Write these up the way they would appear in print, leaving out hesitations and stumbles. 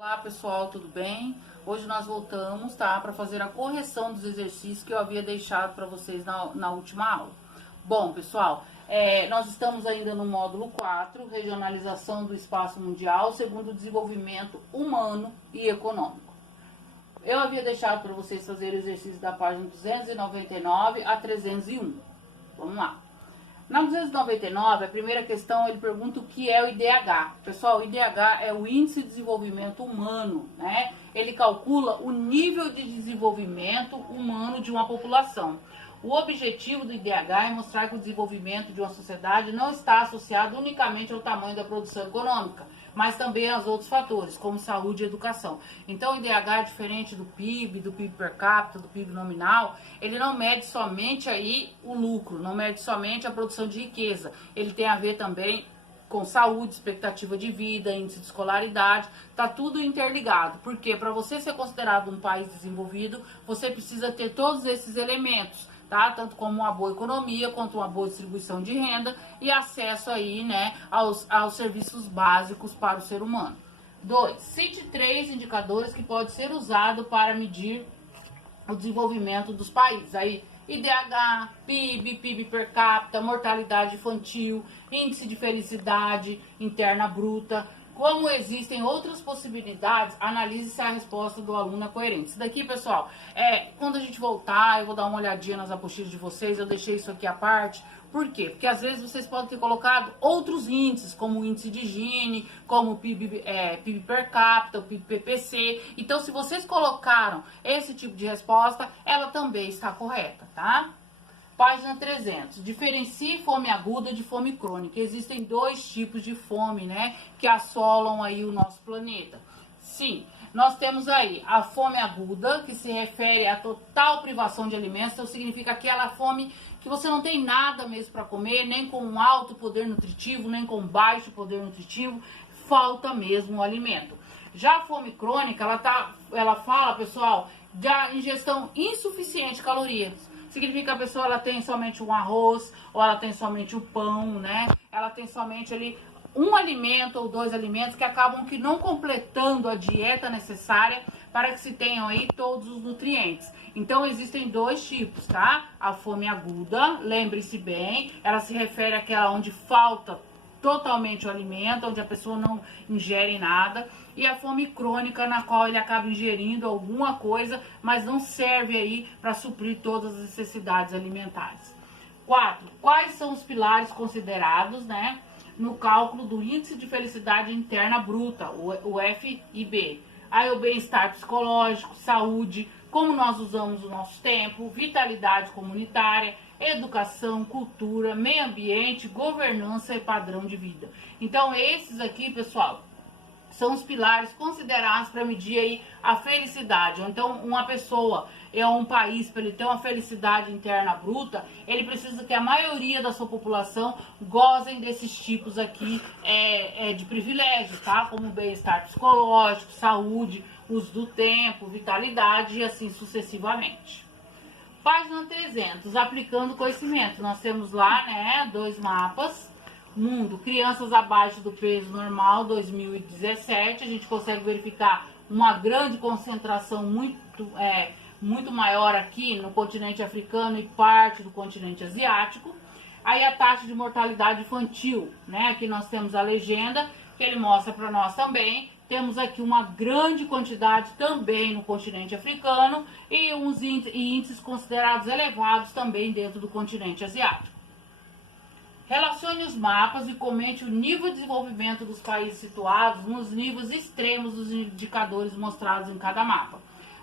Olá pessoal, tudo bem? Hoje nós voltamos, tá, para fazer a correção dos exercícios que eu havia deixado para vocês na última aula. Bom, pessoal, nós estamos ainda no módulo 4, regionalização do espaço mundial segundo o desenvolvimento humano e econômico. Eu havia deixado para vocês fazerem o exercício da página 299 a 301. Vamos lá. Na 299, a primeira questão, ele pergunta o que é o IDH. Pessoal, o IDH é o Índice de Desenvolvimento Humano, né? Ele calcula o nível de desenvolvimento humano de uma população. O objetivo do IDH é mostrar que o desenvolvimento de uma sociedade não está associado unicamente ao tamanho da produção econômica, mas também aos outros fatores, como saúde e educação. Então, o IDH é diferente do PIB per capita, do PIB nominal. Ele não mede somente aí o lucro, não mede somente a produção de riqueza. Ele tem a ver também com saúde, expectativa de vida, índice de escolaridade, tá tudo interligado. Porque para você ser considerado um país desenvolvido, você precisa ter todos esses elementos, tá? Tanto como uma boa economia, quanto uma boa distribuição de renda e acesso aí, né, aos serviços básicos para o ser humano. 2. Cite 3 indicadores que podem ser usados para medir o desenvolvimento dos países. Aí, IDH, PIB, PIB per capita, mortalidade infantil, índice de felicidade interna bruta. Como existem outras possibilidades, analise se a resposta do aluno é coerente. Isso daqui, pessoal, quando a gente voltar, eu vou dar uma olhadinha nas apostilas de vocês, eu deixei isso aqui à parte. Por quê? Porque às vezes vocês podem ter colocado outros índices, como o índice de Gini, como o PIB, PIB per capita, o PIB PPC. Então, se vocês colocaram esse tipo de resposta, ela também está correta, tá? Página 300. Diferencie fome aguda de fome crônica. Existem dois tipos de fome, né, que assolam aí o nosso planeta. Sim, nós temos aí a fome aguda, que se refere à total privação de alimentos. Então, significa aquela fome que você não tem nada mesmo para comer, nem com um alto poder nutritivo, nem com baixo poder nutritivo, falta mesmo o alimento. Já a fome crônica, ela fala, pessoal, da ingestão insuficiente de calorias. Significa que a pessoa ela tem somente um arroz, ou ela tem somente o pão, né? Ela tem somente ali um alimento ou dois alimentos que acabam que não completando a dieta necessária para que se tenham aí todos os nutrientes. Então, existem dois tipos, tá? A fome aguda, lembre-se bem, ela se refere àquela onde falta totalmente o alimento, onde a pessoa não ingere nada, e a fome crônica, na qual ele acaba ingerindo alguma coisa, mas não serve aí para suprir todas as necessidades alimentares. 4. Quais são os pilares considerados, né, no cálculo do Índice de Felicidade Interna Bruta, o FIB? Aí o bem-estar psicológico, saúde, como nós usamos o nosso tempo, vitalidade comunitária, educação, cultura, meio ambiente, governança e padrão de vida. Então, esses aqui, pessoal, são os pilares considerados para medir aí a felicidade. Então, uma pessoa um país, para ele ter uma felicidade interna bruta, ele precisa que a maioria da sua população gozem desses tipos aqui de privilégios, tá? Como bem-estar psicológico, saúde, uso do tempo, vitalidade e assim sucessivamente. Página 300, aplicando conhecimento. Nós temos lá, né, 2 mapas. Mundo, crianças abaixo do peso normal, 2017. A gente consegue verificar uma grande concentração muito maior aqui no continente africano e parte do continente asiático. Aí a taxa de mortalidade infantil, né? Aqui nós temos a legenda, que ele mostra para nós também. Temos aqui uma grande quantidade também no continente africano e uns índices considerados elevados também dentro do continente asiático. Relacione os mapas e comente o nível de desenvolvimento dos países situados nos níveis extremos dos indicadores mostrados em cada mapa.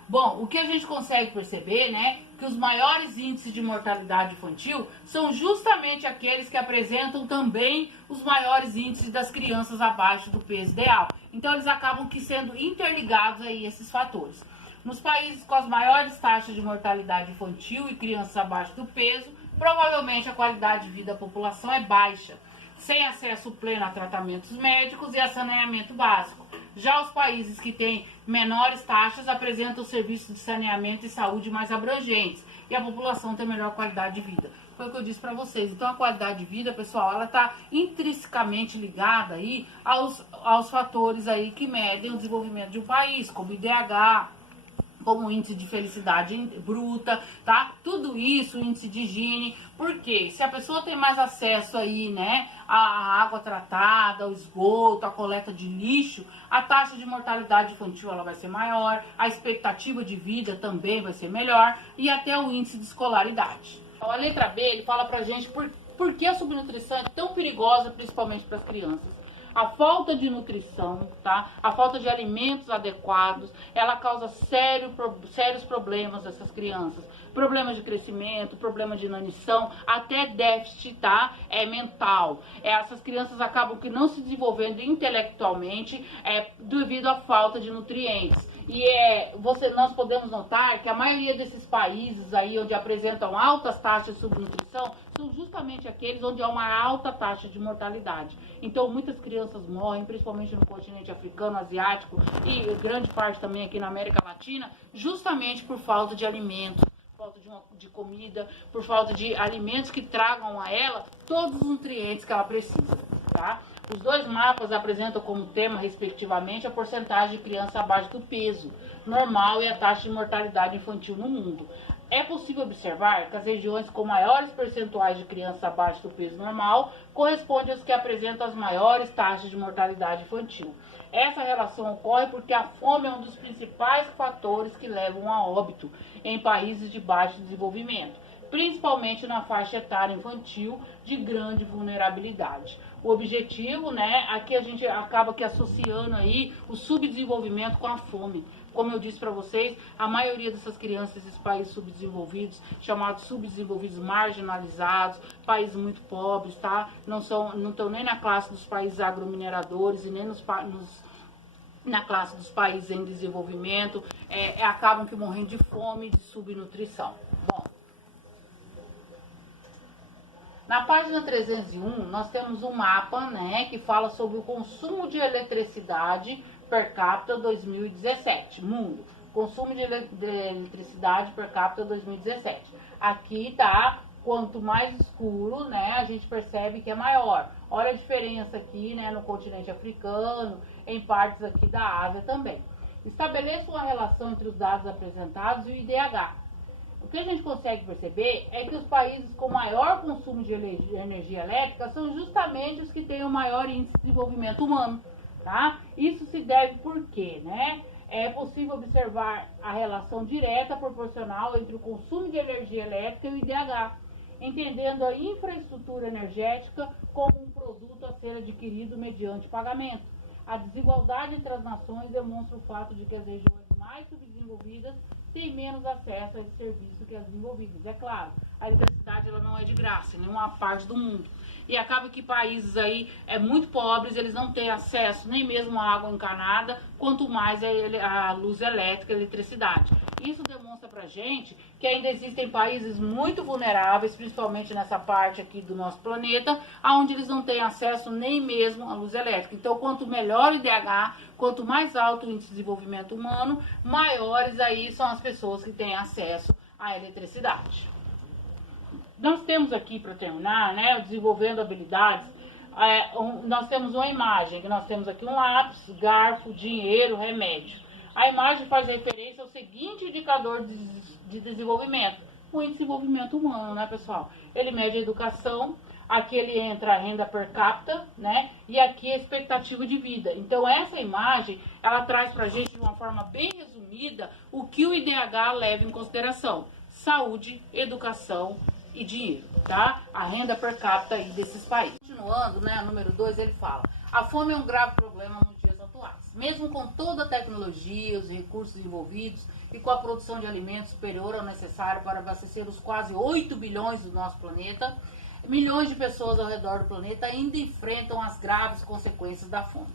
Bom, o que a gente consegue perceber, né, que os maiores índices de mortalidade infantil são justamente aqueles que apresentam também os maiores índices das crianças abaixo do peso ideal. Então, eles acabam que sendo interligados aí esses fatores. Nos países com as maiores taxas de mortalidade infantil e crianças abaixo do peso, provavelmente a qualidade de vida da população é baixa, sem acesso pleno a tratamentos médicos e a saneamento básico. Já os países que têm menores taxas apresentam serviços de saneamento e saúde mais abrangentes e a população tem melhor qualidade de vida. Foi o que eu disse para vocês. Então a qualidade de vida, pessoal, ela está intrinsecamente ligada aí aos fatores aí que medem o desenvolvimento de um país, como IDH, como índice de felicidade bruta, tá? Tudo isso, índice de higiene, porque se a pessoa tem mais acesso aí, né, à água tratada, ao esgoto, à coleta de lixo, a taxa de mortalidade infantil ela vai ser maior, a expectativa de vida também vai ser melhor e até o índice de escolaridade. Então, a letra B, ele fala pra gente por que a subnutrição é tão perigosa, principalmente para as crianças. A falta de nutrição, tá? A falta de alimentos adequados, ela causa sérios problemas dessas crianças. Problemas de crescimento, problemas de inanição, até déficit, tá? Mental. Essas crianças acabam que não se desenvolvendo intelectualmente devido à falta de nutrientes. E nós podemos notar que a maioria desses países aí onde apresentam altas taxas de subnutrição são justamente aqueles onde há uma alta taxa de mortalidade. Então muitas crianças morrem, principalmente no continente africano, asiático e grande parte também aqui na América Latina, justamente por falta de alimentos, falta de comida, por falta de alimentos que tragam a ela todos os nutrientes que ela precisa, tá? Os dois mapas apresentam como tema, respectivamente, a porcentagem de crianças abaixo do peso normal e a taxa de mortalidade infantil no mundo. É possível observar que as regiões com maiores percentuais de crianças abaixo do peso normal correspondem às que apresentam as maiores taxas de mortalidade infantil. Essa relação ocorre porque a fome é um dos principais fatores que levam a óbito em países de baixo desenvolvimento, principalmente na faixa etária infantil de grande vulnerabilidade. O objetivo, né, aqui a gente acaba que associando aí o subdesenvolvimento com a fome. Como eu disse para vocês, a maioria dessas crianças desses países subdesenvolvidos, chamados subdesenvolvidos marginalizados, países muito pobres, tá? Não estão nem na classe dos países agromineradores e nem na classe dos países em desenvolvimento, acabam que morrendo de fome e de subnutrição. Bom, na página 301, nós temos um mapa, né, que fala sobre o consumo de eletricidade per capita 2017, mundo. Consumo de eletricidade per capita 2017. Aqui tá, quanto mais escuro, né, a gente percebe que é maior. Olha a diferença aqui, né, no continente africano, em partes aqui da Ásia também. Estabeleça uma relação entre os dados apresentados e o IDH. O que a gente consegue perceber é que os países com maior consumo de energia elétrica são justamente os que têm o maior índice de desenvolvimento humano, tá? Isso se deve por quê, né? É possível observar a relação direta proporcional entre o consumo de energia elétrica e o IDH, entendendo a infraestrutura energética como um produto a ser adquirido mediante pagamento. A desigualdade entre as nações demonstra o fato de que as regiões mais subdesenvolvidas têm menos acesso a esse serviço que as desenvolvidas. É claro, a eletricidade ela não é de graça em nenhuma parte do mundo. E acaba que países aí muito pobres, eles não têm acesso nem mesmo à água encanada, quanto mais a luz elétrica, a eletricidade. Isso demonstra pra gente que ainda existem países muito vulneráveis, principalmente nessa parte aqui do nosso planeta, onde eles não têm acesso nem mesmo à luz elétrica. Então, quanto melhor o IDH, quanto mais alto o índice de desenvolvimento humano, maiores aí são as pessoas que têm acesso à eletricidade. Nós temos aqui, para terminar, né, desenvolvendo habilidades, nós temos uma imagem, que nós temos aqui um lápis, garfo, dinheiro, remédio. A imagem faz referência ao seguinte indicador de desenvolvimento, o índice de desenvolvimento humano, né, pessoal? Ele mede a educação, aqui ele entra a renda per capita, né, e aqui a expectativa de vida. Então, essa imagem, ela traz pra gente, de uma forma bem resumida, o que o IDH leva em consideração: saúde, educação e dinheiro, tá? A renda per capita aí desses países. Continuando, né, número 2, ele fala: a fome é um grave problema nos dias atuais. Mesmo com toda a tecnologia, os recursos envolvidos e com a produção de alimentos superior ao necessário para abastecer os quase 8 bilhões do nosso planeta, milhões de pessoas ao redor do planeta ainda enfrentam as graves consequências da fome.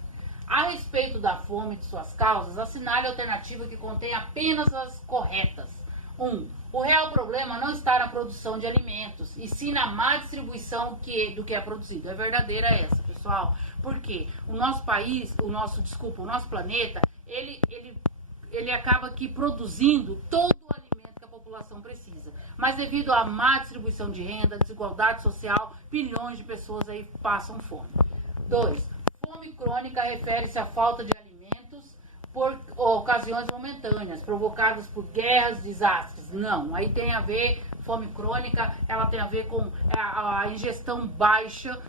A respeito da fome e de suas causas, assinale a alternativa que contém apenas as corretas. 1. O real problema não está na produção de alimentos, e sim na má distribuição do que é produzido. É verdadeira essa, pessoal. pessoal? Porque o nosso país, o nosso planeta, ele acaba aqui produzindo todo o alimento que a população precisa. Mas devido à má distribuição de renda, desigualdade social, bilhões de pessoas aí passam fome. 2. Fome crônica refere-se à falta de alimentos por ocasiões momentâneas, provocadas por guerras, desastres. Não, aí tem a ver, fome crônica, ela tem a ver com a ingestão baixa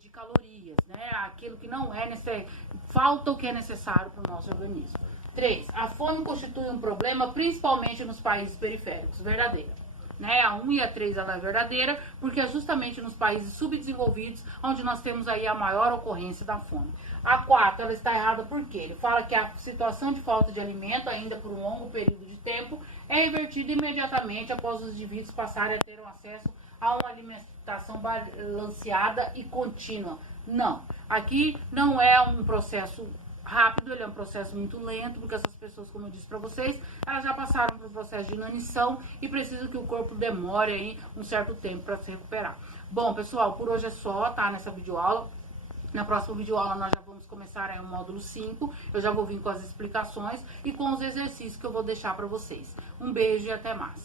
de calorias, né? Aquilo que não é necessário, falta o que é necessário para o nosso organismo. 3. A fome constitui um problema principalmente nos países periféricos. Verdadeira. Né? A 1 e a 3 ela é verdadeira, porque é justamente nos países subdesenvolvidos onde nós temos aí a maior ocorrência da fome. A 4 ela está errada porque ele fala que a situação de falta de alimento, ainda por um longo período de tempo, é revertida imediatamente após os indivíduos passarem a ter um acesso a uma alimentação balanceada e contínua. Não, aqui não é um processo rápido, ele é um processo muito lento, porque essas pessoas, como eu disse para vocês, elas já passaram por um processo de inanição e precisam que o corpo demore aí um certo tempo para se recuperar. Bom, pessoal, por hoje é só, tá? Nessa videoaula. Na próxima videoaula nós já vamos começar aí o módulo 5, eu já vou vir com as explicações e com os exercícios que eu vou deixar para vocês. Um beijo e até mais.